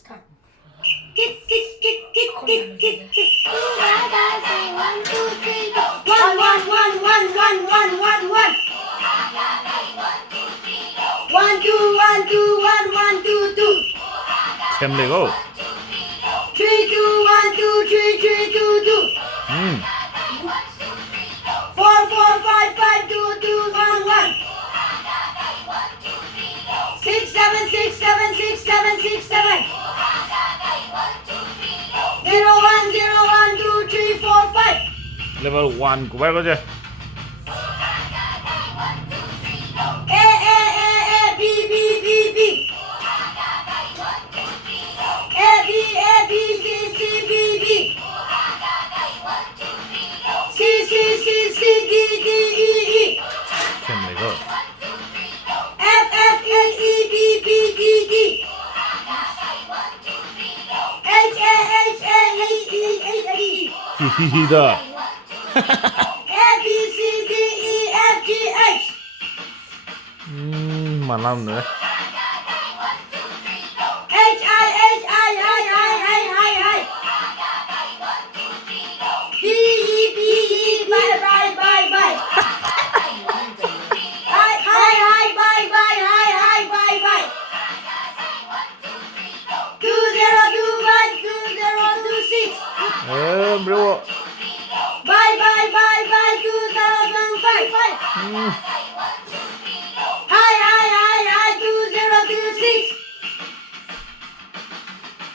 Start. Tick, tick, tick, tick, tick, tick, tick. One, two, three, go. One, one, one, one, one, one, one, one. One, two, one, two, one, one, two, two. เต็มเลยก็ Three, two, one, two, three, three, two, two. อืม Four, four, five, five, two, two, one, one. Six, seven, six, seven, six, seven, six, seven. Zero, one, zero, one, two, three, four, five. level 1กูไปก็จะ A, A, A, A, B, B, B, B. A, B, A, B, C, C, B, B. C, C, C, C, D, D, E, E. เต็มเลยก็ F, F, A, E, B, B, D, D. H, A, H, A, E, E, H, E. ฮีด้า A, B, C, D, E, F, G, H. มาล่ำเนอะ H, I, H, I, I, I, I, I, I. B, E, B, E, bye, bye, bye, bye. Hi, hi, hi, bye, bye, hi, hi, bye, bye. 2021, 2026. เร็ว Bye, bye, bye, bye, 2005.